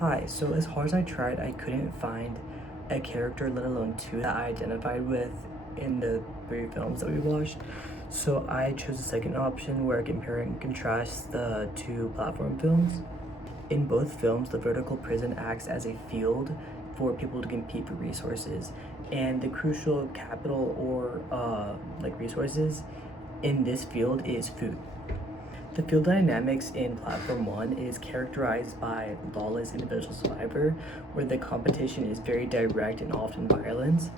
Hi, so as hard as I tried, I couldn't find a character, let alone two, that I identified with in the three films that we watched. So I chose the second option where I compare and contrast the two platform films. In both films, the vertical prison acts as a field for people to compete for resources, and the crucial capital or resources in this field is food. The field dynamics in Platform 1 is characterized by lawless individual survivor, where the competition is very direct and often violent.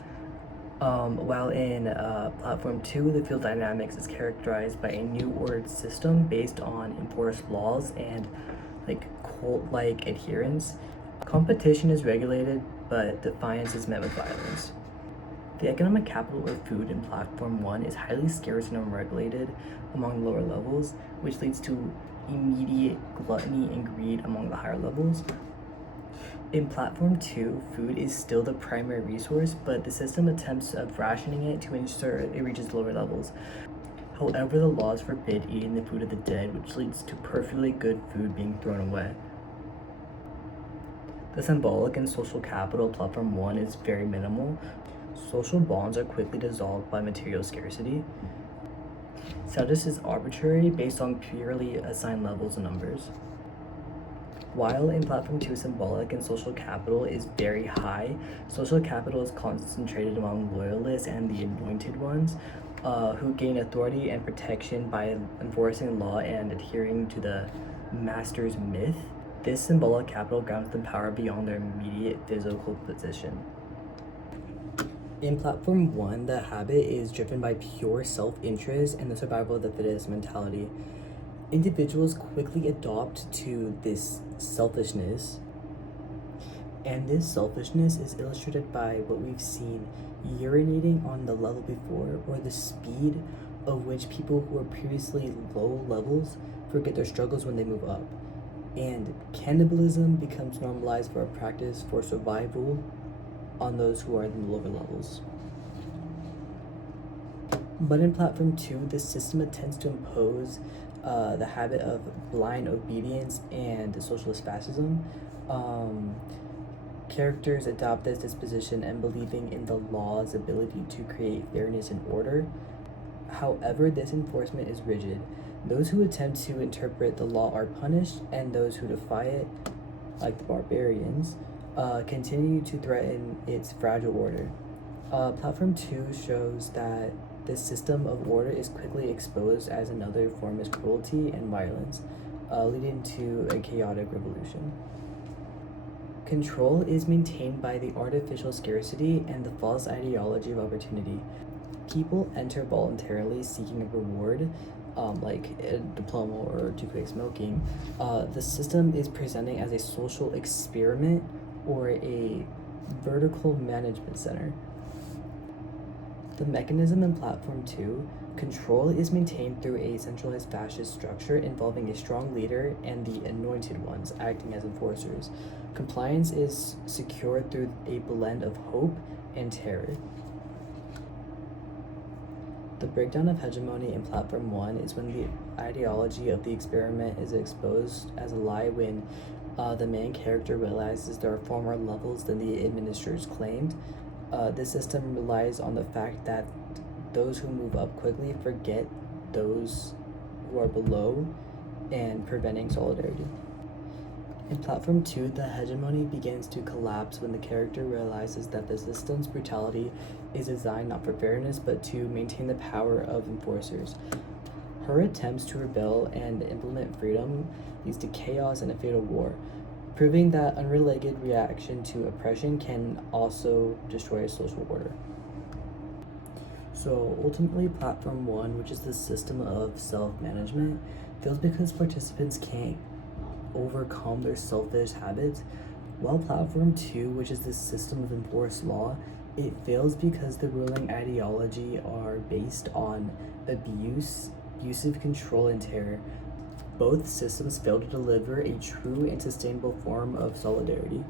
While in Platform 2, the field dynamics is characterized by a new ordered system based on enforced laws and cult-like adherence. Competition is regulated, but defiance is met with violence. The economic capital or food in Platform 1 is highly scarce and unregulated among lower levels, which leads to immediate gluttony and greed among the higher levels. In Platform 2, food is still the primary resource, but the system attempts of rationing it to ensure it reaches lower levels. However, the laws forbid eating the food of the dead, which leads to perfectly good food being thrown away. The symbolic and social capital of Platform 1 is very minimal. Social bonds are quickly dissolved by material scarcity. Status is arbitrary based on purely assigned levels and numbers. While in Platform 2, symbolic and social capital is very high, social capital is concentrated among loyalists and the anointed ones, who gain authority and protection by enforcing law and adhering to the master's myth. This symbolic capital grounds them power beyond their immediate physical position. In Platform 1, the habit is driven by pure self-interest and the survival of the fittest mentality. Individuals quickly adopt to this selfishness, and this selfishness is illustrated by what we've seen urinating on the level before, or the speed of which people who are previously low levels forget their struggles when they move up. And cannibalism becomes normalized for a practice for survival on those who are in the lower levels. But in Platform 2, the system attempts to impose the habit of blind obedience and socialist fascism. Characters adopt this disposition and believing in the law's ability to create fairness and order. However, this enforcement is rigid. Those who attempt to interpret the law are punished, and those who defy it, like the barbarians, continue to threaten its fragile order. Platform 2 shows that this system of order is quickly exposed as another form of cruelty and violence, leading to a chaotic revolution. Control is maintained by the artificial scarcity and the false ideology of opportunity. People enter voluntarily seeking a reward, like a diploma or 2 quick smoking. The system is presenting as a social experiment or a vertical management center. The mechanism in Platform 2, control is maintained through a centralized fascist structure involving a strong leader and the anointed ones acting as enforcers. Compliance is secured through a blend of hope and terror. The breakdown of hegemony in Platform 1 is when the ideology of the experiment is exposed as a lie, when the main character realizes there are far more levels than the administrators claimed. This system relies on the fact that those who move up quickly forget those who are below, and preventing solidarity. In Platform 2, the hegemony begins to collapse when the character realizes that the system's brutality is designed not for fairness, but to maintain the power of enforcers. Her attempts to rebel and implement freedom leads to chaos and a fatal war, proving that unrelated reaction to oppression can also destroy a social order. So ultimately, Platform 1, which is the system of self-management, fails because participants can't overcome their selfish habits, while Platform 2, which is the system of enforced law, it fails because the ruling ideology are based on abusive control and terror. Both systems fail to deliver a true and sustainable form of solidarity.